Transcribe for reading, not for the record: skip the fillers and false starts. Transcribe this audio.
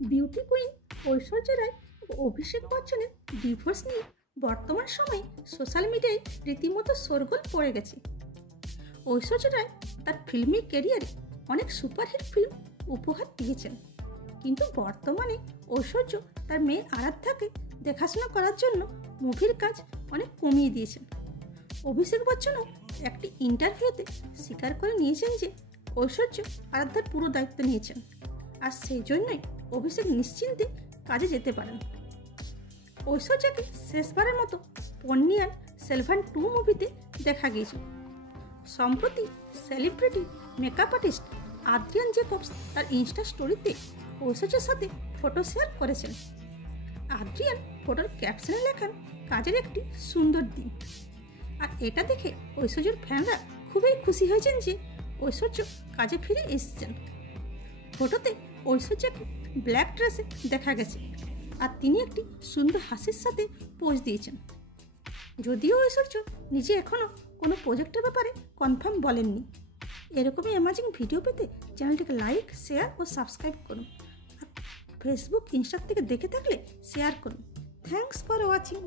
Beauty queen ঐশ্বর্য রায় ও অভিষেক বচ্চনের divorce নিয়ে বর্তমান সময়ে সোশ্যাল মিডিয়ায় রীতিমতো শোরগোল পড়ে গেছে। ঐশ্বর্য রায় তার ফিল্মি ক্যারিয়ারে অনেক সুপারহিট ফিল্ম উপহার দিয়েছেন, কিন্তু বর্তমানে ঐশ্বর্য তার মেয়ে আরাধ্যাকে দেখাশোনা করার জন্য মুভির কাজ অনেক কমিয়ে দিয়েছেন। অভিষেক বচ্চনও একটি ইন্টারভিউতে স্বীকার করে নিয়েছেন যে ঐশ্বর্য আরাধ্যার পুরো দায়িত্ব নিয়েছেন, আর সেই জন্যই অভিষেক নিশ্চিন্তে কাজে যেতে পারেন। ঐশ্বর্যকে শেষবারের মতো পন্নিয়ান সেলভান 2 মুভিতে দেখা গিয়েছিল। সম্প্রতি celebrity makeup artist Adrian Jacobs তার ইনস্টা স্টোরিতে ঐশ্বর্যের সাথে ফটো শেয়ার করেছেন। আদ্রিয়ান ফটোর ক্যাপশনে লেখান কাজের একটি সুন্দর দিন, আর এটা দেখে ঐশ্বর্যের ফ্যানরা খুবই খুশি হয়েছেন যে ঐশ্বর্য কাজে ফিরে এসেছেন। ফটোতে ঐশ্বর্যকে ব্ল্যাক ড্রেসে দেখা গেছে, আর তিনি একটি সুন্দর হাসির সাথে পোজ দিয়েছেন। যদিও ঐশ্বর্য নিজে এখনও কোনো প্রজেক্টের ব্যাপারে কনফার্ম বলেননি। এরকমই অ্যামাজিং ভিডিও পেতে চ্যানেলটিকে লাইক, শেয়ার ও সাবস্ক্রাইব করুন। আর ফেসবুক, ইনস্টা থেকে দেখে থাকলে শেয়ার করুন। Thanks for watching.